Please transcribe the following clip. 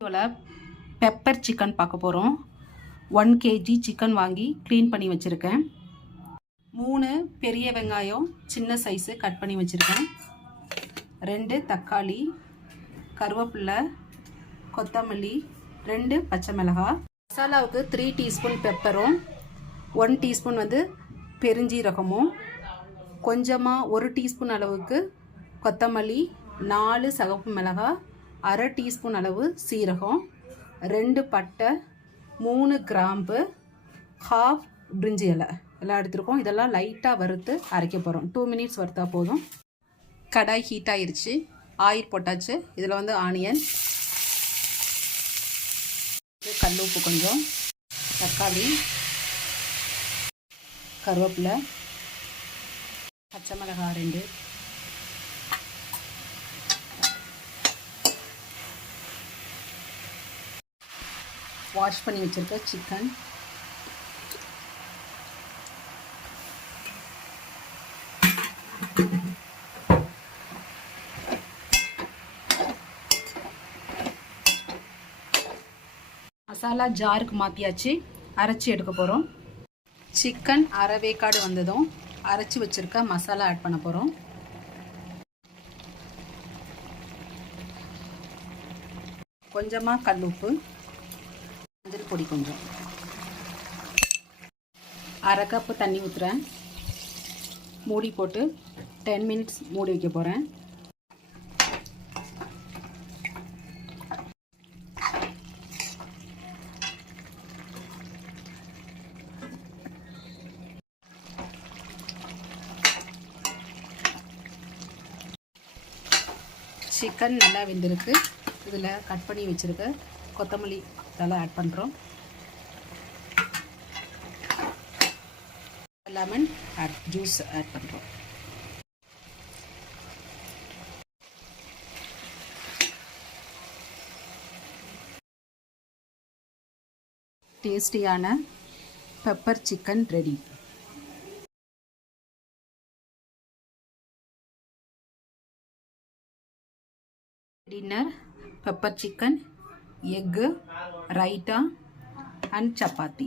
வீடியோவில் pepper chicken பார்க்க போகிறோம். 1 kg சிக்கன் வாங்கி க்ளீன் பண்ணி வச்சுருக்கேன். 3 பெரிய வெங்காயம் சின்ன சைஸு கட் பண்ணி வச்சுருக்கேன். 2 தக்காளி, கருவேப்பிலை, கொத்தமல்லி, 2 பச்சை மிளகாய். மசாலாவுக்கு 3 டீஸ்பூன் பெப்பரும் 1 டீஸ்பூன் பெருஞ்சீரகமும், கொஞ்சமாக 1 டீஸ்பூன் அளவுக்கு கொத்தமல்லி, 4 சிவப்பு மிளகாய், 1/2 டீஸ்பூன் அளவு சீரகம், 2 பட்டை, 3 கிராம்பு, 1/2 பிரிஞ்சி இலை எல்லாம் எடுத்துருக்கோம். இதெல்லாம் லைட்டாக வறுத்து அரைக்க போகிறோம். 2 மினிட்ஸ் வறுத்தா போதும். கடாய் ஹீட் ஆகிருச்சு, ஆயில் போட்டாச்சு. இதில் ஆனியன், கல் உப்பு கொஞ்சம், தக்காளி, கருவேப்பிலை, பச்சை மிளகாய் 2, வாஷ் பண்ணி வச்சுருக்க சிக்கன், மசாலா ஜாருக்கு மாற்றியாச்சு. அரைச்சி எடுக்க போகிறோம். சிக்கன் அரை வேக்காடு வந்ததும் அரைச்சி வச்சுருக்க மசாலா ஆட் பண்ண போகிறோம். கொஞ்சமாக கல் உப்பு, மஞ்சள் பொடி கொஞ்சம், 1/2 கப்பு தண்ணி ஊற்றுறேன். மூடி போட்டு 10 மினிட்ஸ் மூடி வைக்க போகிறேன். சிக்கன் நல்லா வெந்திருக்கு. இதில் கட் பண்ணி வச்சுருக்க கொத்தமல்லி தலை ஆட் பண்ணுறோம். லெமன் ஜூஸ் ஆட் பண்ணுறோம். டேஸ்டியான pepper chicken ready. Dinner pepper chicken, egg, raita and chapati.